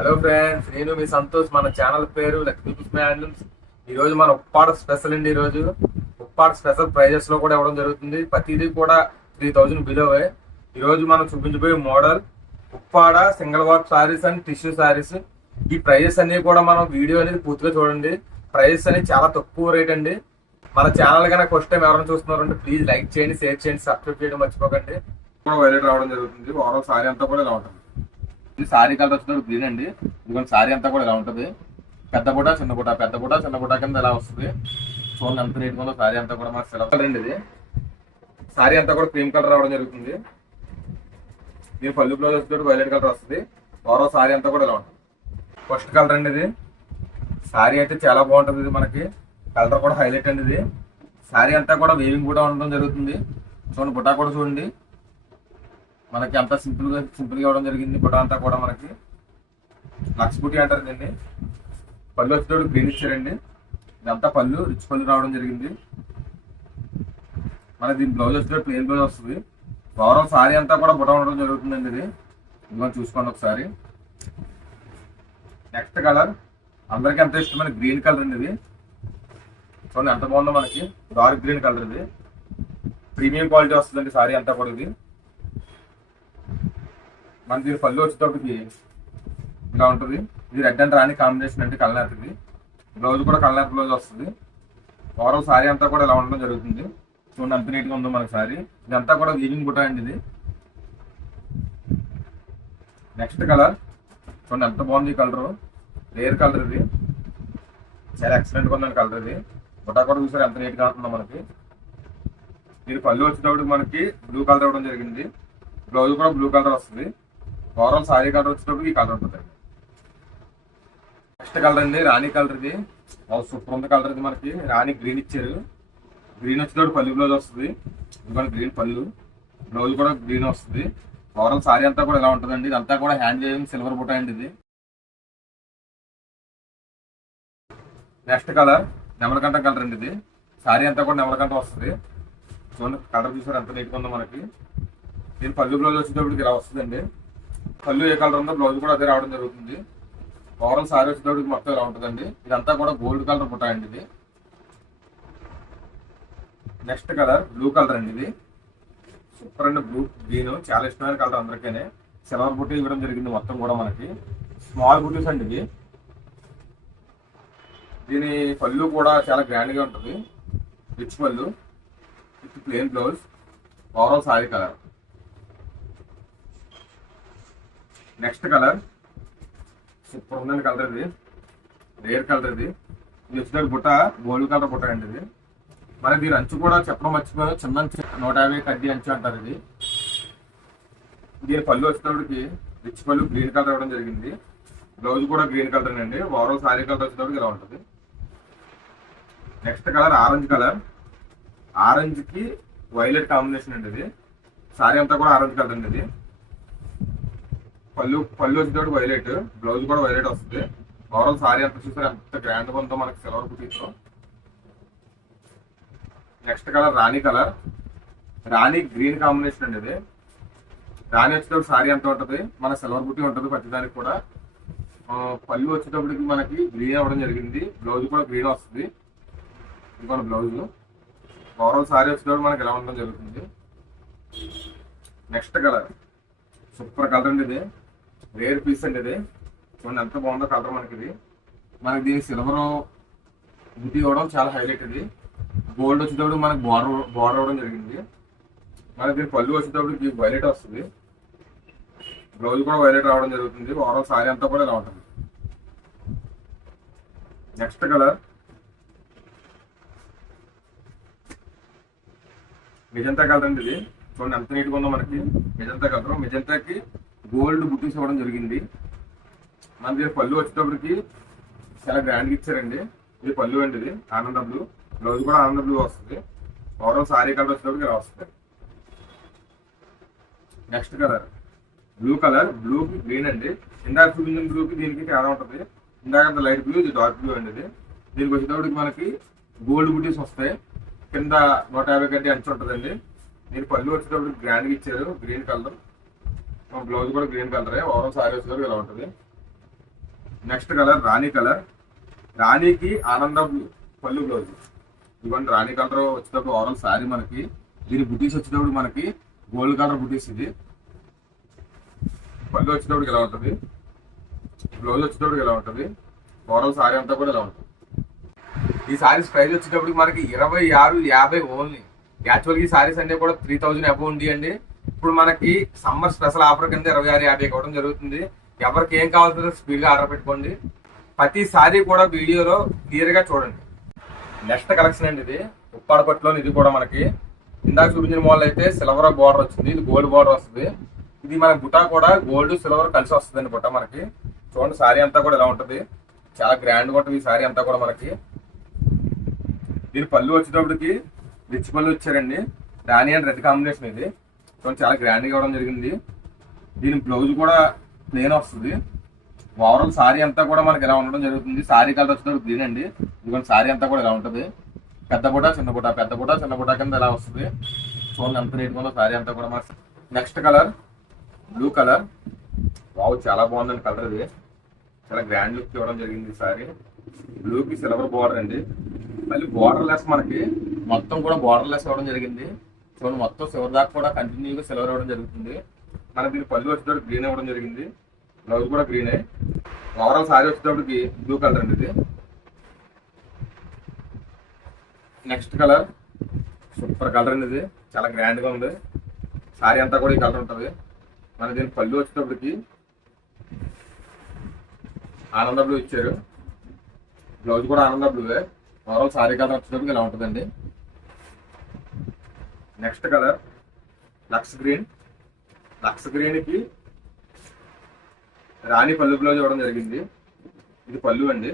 Hello friends, నేను మీ సంతోష్. మన channel పేరు లక్ష్మీ హ్యాండ్లూమ్స్. ఈ రోజు మన ఉప్పాడ స్పెషల్ అండి. ఈ రోజు ఉప్పాడ స్పెషల్ ప్రైజెస్ లో కూడా ఇవ్వడం జరుగుతుంది. ప్రతిదీ కూడా 3000 బిలోవే. ఈ రోజు మనం చూపించబోయే model Uppada single work saris and tissue saris. ఈ ప్రైజెస్ అన్ని కూడా మనం వీడియో అనేది పూర్తిగా చూడండి. ప్రైజెస్ అనేది చాలా తక్కువ రేట్ అండి. మన ఛానల్ కనుక ఫస్ట్ టైం ఎవరైనా చూస్తున్నారంటే ప్లీజ్ లైక్ చేయండి, షేర్ చేయండి, సబ్స్క్రైబ్ చేయడం మర్చిపోకండి. వైలెట్ రావడం జరుగుతుంది. ఓవరాల్ సారీ అంతా కూడా ఇలా ఉంటుంది. ఇది సారీ కలర్ వచ్చినప్పుడు గ్రీన్ అండి. ఇదిగోండి సారీ అంతా కూడా ఇలా ఉంటుంది. పెద్ద బుట్ట చిన్న బుట్ట, పెద్ద బుట్ట చిన్న బుట్ట కింద ఇలా వస్తుంది. చూడండి ఎంత నీట్ ఉందో. సారీ అంతా కూడా మన సిల్వర్ కలర్ అండి. ఇది సారీ అంతా కూడా క్రీమ్ కలర్ రావడం జరుగుతుంది. దీని పళ్ళు బ్లౌజ్ వచ్చేటప్పుడు వైలెట్ కలర్ వస్తుంది. ఓవరాల్ సారీ అంతా కూడా ఇలా ఉంటుంది. ఫస్ట్ కలర్ అండి ఇది. సారీ అయితే చాలా బాగుంటుంది. ఇది మనకి కలర్ కూడా హైలైట్ అండి. ఇది సారీ అంతా కూడా వేవింగ్ కూడా ఉండడం జరుగుతుంది. చూడండి బుట్ట కూడా చూడండి మనకి అంతా సింపుల్ గా ఇవ్వడం జరిగింది. బుట్ట అంతా కూడా మనకి లక్స్ బుట్టి అంటారు దీన్ని. పళ్ళు వచ్చేటప్పుడు గ్రీన్ ఇచ్చారండి. ఇదంతా పళ్ళు రిచ్ పళ్ళు రావడం జరిగింది. మనకి దీని బ్లౌజ్ వచ్చేటప్పుడు ప్లెయిన్ బ్లౌజ్ వస్తుంది. ఓవరాల్ సారీ అంతా కూడా బుట్ట ఉండడం జరుగుతుందండి. ఇది ఇదిగో చూసుకోండి ఒకసారి. నెక్స్ట్ కలర్ అందరికీ ఎంత ఇష్టమైన గ్రీన్ కలర్ అండి. ఇది చూడండి ఎంత బాగుందో. మనకి డార్క్ గ్రీన్ కలర్. ఇది ప్రీమియం క్వాలిటీ వస్తుందండి సారీ అంతా కూడా. ఇది మన దీని పళ్ళు వచ్చేటప్పటికి ఇలా ఉంటుంది. ఇది రెడ్ అండ్ రాణి కాంబినేషన్ అంటే కలర్. ఇది బ్లౌజ్ కూడా కలర్ బ్లౌజ్ వస్తుంది. ఓవరాల్ సారీ అంతా కూడా ఇలా ఉండడం జరుగుతుంది. చూడండి ఎంత నీట్గా ఉందో మనకి సారీ. ఇదంతా కూడా వీవింగ్ బుట్ట అండి. ఇది నెక్స్ట్ కలర్ చూడండి ఎంత బాగుంది. ఈ కలర్ రేర్ కలర్. ఇది చాలా ఎక్సలెంట్గా ఉందండి కలర్. ఇది బుట్ట కూడా చూసారు ఎంత నీట్గా ఉంటుందో మనకి. దీని పళ్ళు వచ్చేటప్పటికి మనకి బ్లూ కలర్ ఇవ్వడం జరిగింది. బ్లౌజ్ కూడా బ్లూ కలర్ వస్తుంది. ఓవరాల్ సారీ కలర్ వచ్చేటప్పుడు ఈ కలర్ ఉంటుంది. నెక్స్ట్ కలర్ అండి రాణి కలర్. ఇది సూపర్ ఉంది కలర్. ఇది మనకి రాణి గ్రీన్ ఇచ్చారు. గ్రీన్ వచ్చేటప్పుడు పళ్ళు బ్లౌజ్ వస్తుంది. ఇదిగోండి గ్రీన్ పళ్ళు, బ్లౌజ్ కూడా గ్రీన్ వస్తుంది. ఓవరాల్ సారీ అంతా కూడా ఇలా ఉంటుందండి. ఇదంతా కూడా హ్యాండ్ వేవింగ్ సిల్వర్ బుట్ట అండి. ఇది నెక్స్ట్ కలర్ నెమలకంఠ కలర్ అండి. ఇది సారీ అంతా కూడా నెమలకంఠ వస్తుంది. చూడండి కలర్ చూసారు ఎంత నీట్గా ఉందో మనకి. దీని పళ్ళు బ్లౌజ్ వచ్చేటప్పటికి ఇలా వస్తుందండి. పళ్ళు ఏ కలర్ ఉందో బ్లౌజ్ కూడా అదే రావడం జరుగుతుంది. ఓవరాల్ సారీ వచ్చేటప్పటికి మొత్తం ఇలా ఉంటుందండి. ఇదంతా కూడా గోల్డ్ కలర్ బుట్ట అండి. ఇది నెక్స్ట్ కలర్ బ్లూ కలర్ అండి. ఇది సూపర్ అండి. బ్లూ గ్రీన్ చాలా ఇష్టమైన కలర్ అందరికీ. సిల్వర్ బుట్టి ఇవ్వడం జరిగింది మొత్తం కూడా మనకి. స్మాల్ బుటీస్ అండి. ఇది దీని పళ్ళు కూడా చాలా గ్రాండ్ గా ఉంటుంది. రిచ్ పళ్ళు with plain blouse. Overall sorry colour. Next colour super ఉందండి కలర్. ఇది రేర్ కలర్. ఇది వచ్చిన బుట్ట గోల్డ్ కలర్ బుట్ట అండి. ఇది మనకి దీని అంచు కూడా చెప్పడం మర్చిపోయాం. చిన్న అంచు 150 కడ్డీ అంచు అంటారు. ఇది దీని పళ్ళు వచ్చేటప్పటికి రిచ్ పళ్ళు గ్రీన్ కలర్ ఇవ్వడం జరిగింది. బ్లౌజ్ కూడా గ్రీన్ కలర్ అండి. ఓవరాల్ సారీ కలర్ వచ్చేటప్పటికి ఇలా ఉంటుంది. Next colour orange colour. Orange కి వైలెట్ కాంబినేషన్ అండి. ఇది సారీ అంతా కూడా ఆరెంజ్ కలర్ అండి. ఇది పళ్ళు వచ్చేటప్పుడు వైలెట్, బ్లౌజ్ కూడా వైలెట్ వస్తుంది. ఓవరాల్ సారీ అంతా చూసారు ఎంత గ్రాండ్ గా ఉందో మనకి సిల్వర్ బుటీతో. నెక్స్ట్ కలర్ రాణి కలర్. రాణి గ్రీన్ కాంబినేషన్ అండి. ఇది రాణి వచ్చేటప్పుడు సారీ అంతా ఉంటుంది. మన సిల్వర్ బుటీ ఉంటుంది ప్రతిదానికి కూడా. పళ్ళు వచ్చేటప్పటికి మనకి గ్రీన్ అవ్వడం జరిగింది. బ్లౌజ్ కూడా గ్రీన్ వస్తుంది. ఇంకొక బ్లౌజ్. ఓవరాల్ సారీ వచ్చేటప్పుడు మనకి ఎలా ఉండడం జరుగుతుంది. నెక్స్ట్ కలర్ సూపర్ కలర్ అండి. ఇది రేర్ పీస్ అండి. ఇది చూడండి ఎంత బాగుందో కలర్ మనకి. ఇది మనకి దీని సిల్వర్ బుటీ ఇవ్వడం చాలా హైలైట్. ఇది గోల్డ్ వచ్చేటప్పుడు మనకి బార్డర్ అవ్వడం జరిగింది. మనకి దీని పళ్ళు వచ్చేటప్పుడు వైలెట్ వస్తుంది. బ్లౌజ్ కూడా వైలెట్ రావడం జరుగుతుంది. ఓవరాల్ సారీ అంతా కూడా ఇలా ఉంటుంది. నెక్స్ట్ కలర్ మెజంతా కలర్ అండి. ఇది చూడండి ఎంత నీట్గా ఉందో మనకి. Magenta colour. మెజంతాకి గోల్డ్ బుటీస్ ఇవ్వడం జరిగింది. మన దీని పళ్ళు వచ్చేటప్పటికి చాలా గ్రాండ్గా ఇచ్చారండి. ఇది పళ్ళు అండి. ఇది ఆనంద బ్లూ, బ్లౌజ్ కూడా ఆనంద బ్లూ వస్తుంది. ఓవరాల్ సారీ కలర్ వచ్చేటప్పటికి ఇలా వస్తుంది. Next colour blue colour. బ్లూకి గ్రీన్ అండి. ఇందాక చూపించిన బ్లూకి దీనికి తేడా ఉంటుంది. ఇందాక లైట్ బ్లూ, ఇది డార్క్ బ్లూ అండి. ఇది దీనికి వచ్చేటప్పటికి మనకి గోల్డ్ బుటీస్ వస్తాయి. కింద 150 కడ్డీ అంచు ఉంటుందండి. దీని పళ్ళు వచ్చేటప్పుడు గ్రాండ్ గా ఇచ్చారు గ్రీన్ కలర్. బ్లౌజ్ కూడా గ్రీన్ కలర్. ఓవరాల్ సారీ వచ్చేటప్పుడు ఇలా ఉంటుంది. నెక్స్ట్ కలర్ రాణి కలర్. రాణికి ఆనంద పళ్ళు బ్లౌజ్. ఇదిగోండి రాణి కలర్ వచ్చేటప్పుడు ఓవరాల్ శారీ మనకి. దీని బుటీస్ వచ్చేటప్పుడు మనకి గోల్డ్ కలర్ బుటీస్. ఇది పళ్ళు వచ్చేటప్పుడు ఇలా ఉంటుంది, బ్లౌజ్ వచ్చేటప్పుడు ఇలా ఉంటుంది, ఓవరాల్ శారీ అంతా కూడా ఇలా ఉంటుంది. ఈ సారీస్ ప్రైస్ వచ్చేటప్పుడు మనకి 2650 ఓన్లీ. యాక్చువల్గా ఈ సారీస్ అన్ని కూడా 3000 అబౌవ్ ఉంది అండి. ఇప్పుడు మనకి సమ్మర్ స్పెషల్ ఆఫర్ కింద 2650 ఇవ్వడం జరుగుతుంది. ఎవరికి ఏం కావాల్సిందో స్పీడ్ గా ఆర్డర్ పెట్టుకోండి. ప్రతి సారీ కూడా వీడియోలో క్లియర్ గా చూడండి. నెక్స్ట్ కలెక్షన్ అండి ఇది ఉప్పాడ పట్టులో. ఇది కూడా మనకి ఇందాక చూపించిన మోడల్ అయితే సిల్వర్ బార్డర్ వచ్చింది, ఇది గోల్డ్ బార్డర్ వస్తుంది. ఇది మన బుటా కూడా గోల్డ్ సిల్వర్ కలిసి వస్తుంది బుట్ట మనకి. చూడండి సారీ అంతా కూడా ఇలా ఉంటుంది, చాలా గ్రాండ్ గా ఉంటుంది ఈ సారీ అంతా కూడా మనకి. దీని పళ్ళు వచ్చేటప్పటికి రిచ్ పళ్ళు వచ్చారండి, రాణి అండ్ రెడ్ కాంబినేషన్. ఇది చూడండి చాలా గ్రాండ్ గా ఇవ్వడం జరిగింది. దీని బ్లౌజ్ కూడా ప్లేన్ వస్తుంది. ఓవరాల్ సారీ అంతా కూడా మనకి ఇలా ఉండడం జరుగుతుంది. సారీ కలర్ వచ్చేటప్పుడు గ్రీన్ అండి. ఇదిగోండి సారీ అంతా కూడా ఇలా ఉంటుంది, పెద్ద బుట్ట చిన్న బుట్ట, పెద్ద బుట్ట చిన్న బుట్ట కింద ఇలా వస్తుంది. చూడండి ఎంత నీట్ గా సారీ అంతా కూడా మనకి. Next colour blue colour. Wow చాలా బాగుందండి కలర్. ఇది చాలా గ్రాండ్ లుక్ ఇవ్వడం జరిగింది. సారీ బ్లూకి సిల్వర్ బార్డర్ అండి, మళ్ళీ బార్డర్ లెస్ మనకి మొత్తం కూడా బార్డర్ లెస్ ఇవ్వడం జరిగింది. చూడండి మొత్తం సిల్వర్ దాకా కూడా కంటిన్యూగా సిల్వర్ ఇవ్వడం జరుగుతుంది. మనకి దీని పళ్ళు వచ్చేటప్పుడు గ్రీన్ ఇవ్వడం జరిగింది, బ్లౌజ్ కూడా గ్రీనే. ఓవరాల్ సారీ వచ్చేటప్పటికి బ్లూ కలర్ అండి. ఇది నెక్స్ట్ కలర్ సూపర్ కలర్ అండి. ఇది చాలా గ్రాండ్ గా ఉంది. సారీ అంతా కూడా ఈ కలర్ ఉంటుంది. మన దీని పళ్ళు వచ్చేటప్పటికి ఆనంద బ్లూ ఇచ్చారు, బ్లౌజ్ కూడా ఆనంద బ్లూవే. ఓవరాల్ సారీ కలర్ వచ్చేటప్పటికి ఇలా ఉంటుందండి. Next colour lux green. Lux green కి రాణి పళ్ళు బ్లౌజ్ ఇవ్వడం జరిగింది. ఇది పళ్ళు అండి,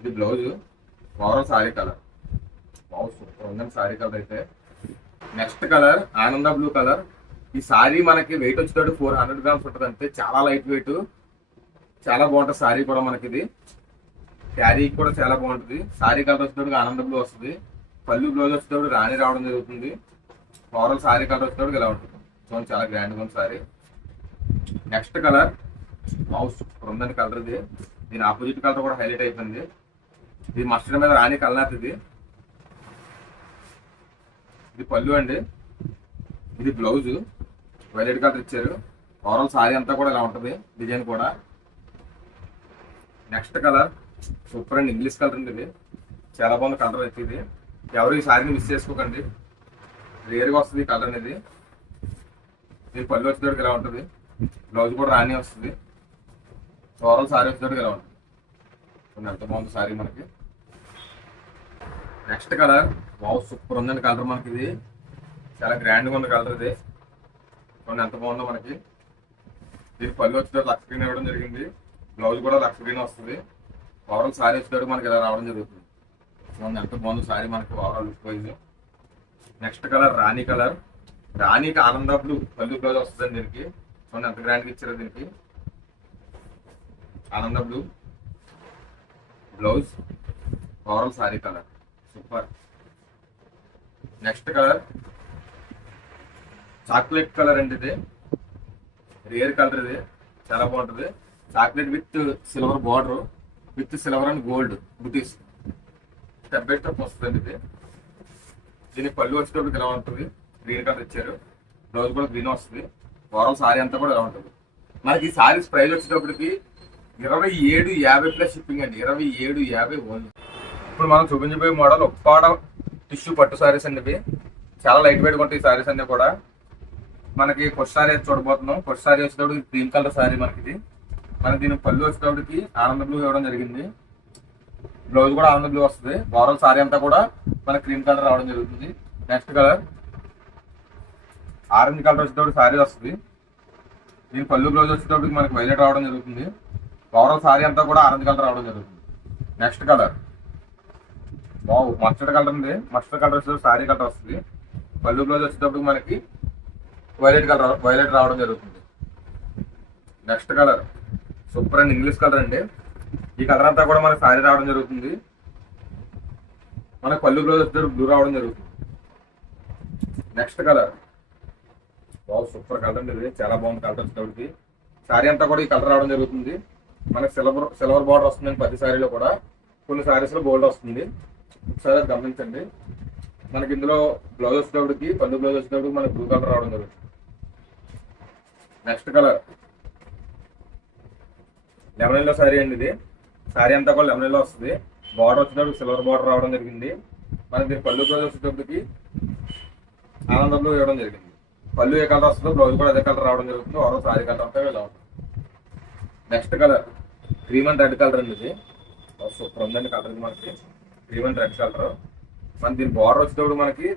ఇది బ్లౌజ్. ఓవరాల్ సారీ కలర్ బాగా సూపర్ ఉందండి సారీ కలర్ అయితే. నెక్స్ట్ కలర్ ఆనంద బ్లూ కలర్. ఈ సారీ మనకి వెయిట్ వచ్చేటప్పుడు 400 గ్రామ్స్ ఉంటుంది అంతే, చాలా లైట్ వెయిట్, చాలా బాగుంటుంది సారీ కూడా మనకి. ఇది క్యారీ కూడా చాలా బాగుంటుంది. సారీ కలర్ వచ్చేటప్పుడు ఆనంద బ్లూ వస్తుంది, పళ్ళు బ్లౌజ్ వచ్చేటప్పుడు రాణి రావడం జరుగుతుంది. ఓవరాల్ సారీ కలర్ వచ్చేటప్పుడు ఇలా ఉంటుంది. చూడండి చాలా గ్రాండ్గా ఉంది సారీ. నెక్స్ట్ కలర్ బాగా సూపర్ ఉందండి కలర్. ఇది దీని ఆపోజిట్ కలర్ కూడా హైలైట్ అయిపోయింది. ఇది మస్టర్డ్ మీద రాణి కలర్. ఇది పళ్ళు అండి, ఇది బ్లౌజ్ వైలెట్ కలర్ ఇచ్చారు. ఓవరాల్ సారీ అంతా కూడా ఇలా ఉంటుంది, డిజైన్ కూడా. నెక్స్ట్ కలర్ సూపర్ అండి, ఇంగ్లీష్ కలర్ అండి. ఇది చాలా బాగుంది కలర్ అయితే. ఇది ఎవరు ఈ సారీని మిస్ చేసుకోకండి, రేర్గా వస్తుంది ఈ కలర్ అనేది. దీని పళ్ళు వచ్చేటప్పుడు ఇలా ఉంటుంది, బ్లౌజ్ కూడా రాణి వస్తుంది. ఓవరాల్ సారీ వచ్చేటప్పుడు ఇలా ఉంటుంది. ఎంత బాగుంది సారీ మనకి. నెక్స్ట్ కలర్ వావ్ సూపర్ ఉందండి కలర్ మనకి. ఇది చాలా గ్రాండ్గా ఉంది కలర్. ఇది చూడండి ఎంత బాగుందో మనకి. దీని పళ్ళు వచ్చేటప్పుడు లక్స్ గ్రీన్ ఇవ్వడం జరిగింది, బ్లౌజ్ కూడా లక్స్ గ్రీన్ వస్తుంది. ఓవరాల్ సారీ వచ్చేటప్పుడు మనకి ఇలా రావడం జరుగుతుంది. చూడండి ఎంత బాగుందో సారీ మనకి overall look wise. Next colour రాణి కలర్. రాణికి ఆనంద బ్లూ పళ్ళు బ్లౌజ్ వస్తుందండి దీనికి. చూడండి ఎంత గ్రాండ్గా ఇచ్చారో దీనికి. ఆనంద blue blouse, overall sorry colour super. Next colour chocolate colour అండి. ఇది రేర్ కలర్, ఇది చాలా బాగుంటుంది. Chocolate with silver border, with silver and gold buttis, step by step వస్తుందండి ఇది. దీని పళ్ళు వచ్చేటప్పుడు ఇలా ఉంటుంది, గ్రీన్ కలర్ ఇచ్చారు, బ్లౌజ్ కూడా గ్రీన్ వస్తుంది. ఓవరాల్ సారీ అంతా కూడా ఇలా ఉంటుంది. మనకి ఈ సారీస్ ప్రైస్ వచ్చేటప్పటికి 2750 ప్లస్ షిప్పింగ్ అండి. 2750 ఓన్లీ. ఇప్పుడు మనం చూపించబోయే మోడల్ ఉప్పాడ టిష్యూ పట్టు సారీస్ అండి. ఇవి చాలా లైట్ వెయిట్ ఉంటాయి ఈ సారీస్ అన్ని కూడా. మనకి ఫస్ట్ సారీ అయితే చూడబోతున్నాం. ఫస్ట్ సారీ వచ్చేటప్పుడు క్రీమ్ కలర్ సారీ మనకి. ఇది మనకి దీని పళ్ళు వచ్చేటప్పటికి ఆనంద బ్లూ ఇవ్వడం జరిగింది, బ్లౌజ్ కూడా ఆనంద బ్లూ వస్తుంది. ఓవరాల్ సారీ అంతా కూడా మనకి క్రీమ్ కలర్ రావడం జరుగుతుంది. నెక్స్ట్ కలర్ ఆరెంజ్ కలర్ వచ్చేటప్పుడు సారీ వస్తుంది. దీని పళ్ళు బ్లౌజ్ వచ్చేటప్పటికి మనకి వైలెట్ రావడం జరుగుతుంది. ఓవరాల్ సారీ అంతా కూడా ఆరెంజ్ కలర్ రావడం జరుగుతుంది. Next colour wow mustard colour ఉంది. మస్టర్డ్ కలర్ వచ్చేటప్పుడు సారీ కలర్ వస్తుంది. పళ్ళు బ్లౌజ్ వచ్చేటప్పుడు మనకి వైలెట్ రావడం జరుగుతుంది. Next colour super and English colour అండి. ఈ కలర్ అంతా కూడా మనకి సారీ రావడం జరుగుతుంది. మనకి పళ్ళు బ్లౌజ్ వచ్చేటప్పుడు బ్లూ రావడం జరుగుతుంది. Next colour wow super colour అండి. ఇది చాలా బాగుంది కలర్ వచ్చేటప్పటికి. సారీ అంతా కూడా ఈ కలర్ రావడం జరుగుతుంది. మనకి సిల్వర్ బార్డర్ వస్తుందండి ప్రతి సారీలో కూడా. కొన్ని సారీస్ లో గోల్డ్ వస్తుంది, ఒకసారి అది గమనించండి. మనకి ఇందులో బ్లౌజ్ వచ్చేటప్పటికి, పళ్ళు బ్లౌజ్ వచ్చేటప్పటికి మనకి బ్లూ కలర్ రావడం జరుగుతుంది. Next colour lemon yellow sorry అండి. ఇది సారీ అంతా కూడా లెమన్ ఎల్లో వస్తుంది. బార్డర్ వచ్చేటప్పుడు సిల్వర్ బార్డర్ రావడం జరిగింది. మనకి దీని పళ్ళు బ్లౌజ్ వచ్చేటప్పటికి ఆనందం బ్లూ ఇవ్వడం జరిగింది. పళ్ళు ఏ కలర్ వస్తుందో బ్లౌజ్ కూడా అదే కలర్ రావడం జరుగుతుంది. ఓవరాల్ సారీ కలర్ అంతా ఇలా ఉంటుంది. Next colour cream and red colour అండి. ఇది సూపర్ ఉందండి కలర్. ఇది మనకి క్రీమ్ అండ్ రెడ్ కలర్. మన దీని బార్డర్ వచ్చేటప్పుడు మనకి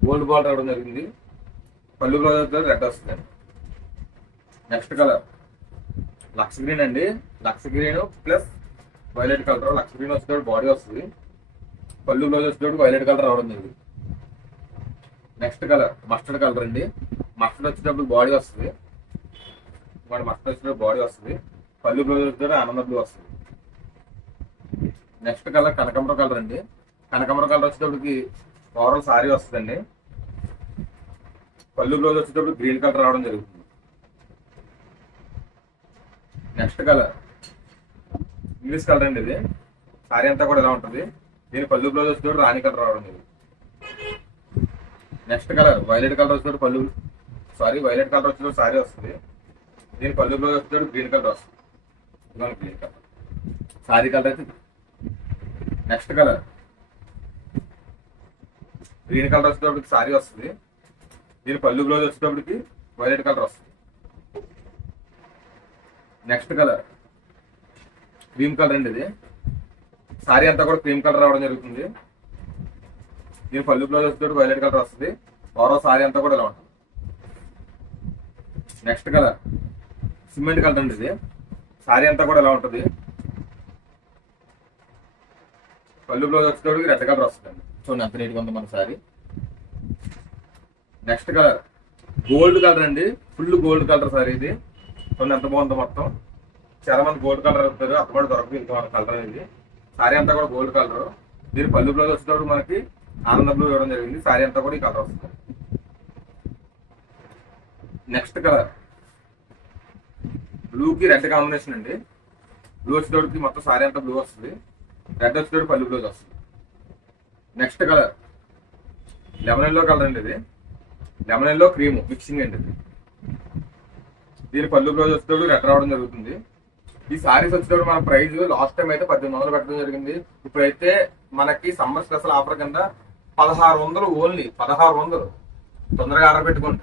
గోల్డ్ బార్డర్ రావడం జరిగింది. పళ్ళు బ్లౌజ్ వచ్చేటప్పుడు రెడ్ వస్తుంది. నెక్స్ట్ కలర్ లక్స్ గ్రీన్ అండి. Lux green plus violet colour. Lux green వచ్చేటప్పుడు బాడీ వస్తుంది, పళ్ళు బ్లౌజ్ వచ్చేటప్పుడు వైలెట్ కలర్ రావడం జరిగింది. నెక్స్ట్ కలర్ మస్టర్డ్ కలర్ అండి. మస్టర్డ్ వచ్చేటప్పుడు బాడీ వస్తుంది, మన మస్టర్డ్ వచ్చేటప్పుడు బాడీ వస్తుంది, పళ్ళు బ్లౌజ్ వచ్చేటప్పుడు ఆనంద బ్లూ వస్తుంది. నెక్స్ట్ కలర్ కనకాంబరం కలర్ అండి. కనకాంబరం కలర్ వచ్చేటప్పటికి ఓవరాల్ సారీ వస్తుందండి. పళ్ళు బ్లౌజ్ వచ్చేటప్పుడు గ్రీన్ కలర్ రావడం జరుగుతుంది. నెక్స్ట్ కలర్ ఇంగ్లీష్ కలర్ అండి. ఇది సారీ అంతా కూడా ఎలా ఉంటుంది. దీని పళ్ళు బ్లౌజ్ వచ్చేటప్పుడు రాణి కలర్ రావడం జరిగింది. నెక్స్ట్ కలర్ వైలెట్ కలర్ వచ్చేటప్పుడు వైలెట్ కలర్ వచ్చేటప్పుడు సారీ వస్తుంది. దీని పళ్ళు బ్లౌజ్ వచ్చేటప్పుడు గ్రీన్ కలర్ వస్తుంది. గ్రీన్ కలర్ సారీ కలర్ అయితే. నెక్స్ట్ కలర్ గ్రీన్ కలర్ వచ్చేటప్పటికి సారీ వస్తుంది. దీని పళ్ళు బ్లౌజ్ వచ్చేటప్పటికి వైలెట్ కలర్ వస్తుంది. నెక్స్ట్ కలర్ క్రీమ్ కలర్ అండి. ఇది సారీ అంతా కూడా క్రీమ్ కలర్ రావడం జరుగుతుంది. దీని పళ్ళు బ్లౌజ్ వచ్చేటప్పుడు వైలెట్ కలర్ వస్తుంది. ఓవరాల్ సారీ అంతా కూడా ఇలా ఉంటుంది. నెక్స్ట్ కలర్ సిమెంట్ కలర్ అండి. ఇది సారీ అంతా కూడా ఎలా ఉంటుంది. పళ్ళు బ్లౌజ్ వచ్చేటప్పటికి రెడ్ కలర్ వస్తుంది. చూడండి ఎంత నీట్గా ఉంది మన sari. Next colour gold colour అండి. Full gold colour sari. ఇది చూడండి ఎంత బాగుందో. మొత్తం చాలా మంది గోల్డ్ కలర్ వస్తారు, అంత కూడా దొరకదు ఇంకో కలర్ అనేది. సారీ అంతా కూడా గోల్డ్ కలర్. దీని పళ్ళు బ్లౌజ్ వచ్చేటప్పుడు మనకి ఆనంద బ్లూ ఇవ్వడం జరిగింది. సారీ అంతా కూడా ఈ కలర్ వస్తుంది. నెక్స్ట్ కలర్ బ్లూకి రెడ్ కాంబినేషన్ అండి. బ్లూ వచ్చేటోడికి మొత్తం సారీ అంతా బ్లూ వస్తుంది, రెడ్ వచ్చేటోడు పళ్ళు బ్లౌజ్ వస్తుంది. Next colour lemon yellow colour అండి. ఇది లెమన్ ఎల్లో క్రీమ్ మిక్సింగ్ అండి. ఇది దీని పళ్ళు బ్లౌజ్ వచ్చేటప్పుడు రెడ్ రావడం జరుగుతుంది. ఈ సారీస్ వచ్చేటప్పుడు మన ప్రైస్ లాస్ట్ టైం అయితే 1800 పెట్టడం జరిగింది. ఇప్పుడైతే మనకి సమ్మర్ స్పెషల్ ఆఫర్ కింద 1600 ఓన్లీ 1600. తొందరగా ఆర్డర్ పెట్టుకోండి.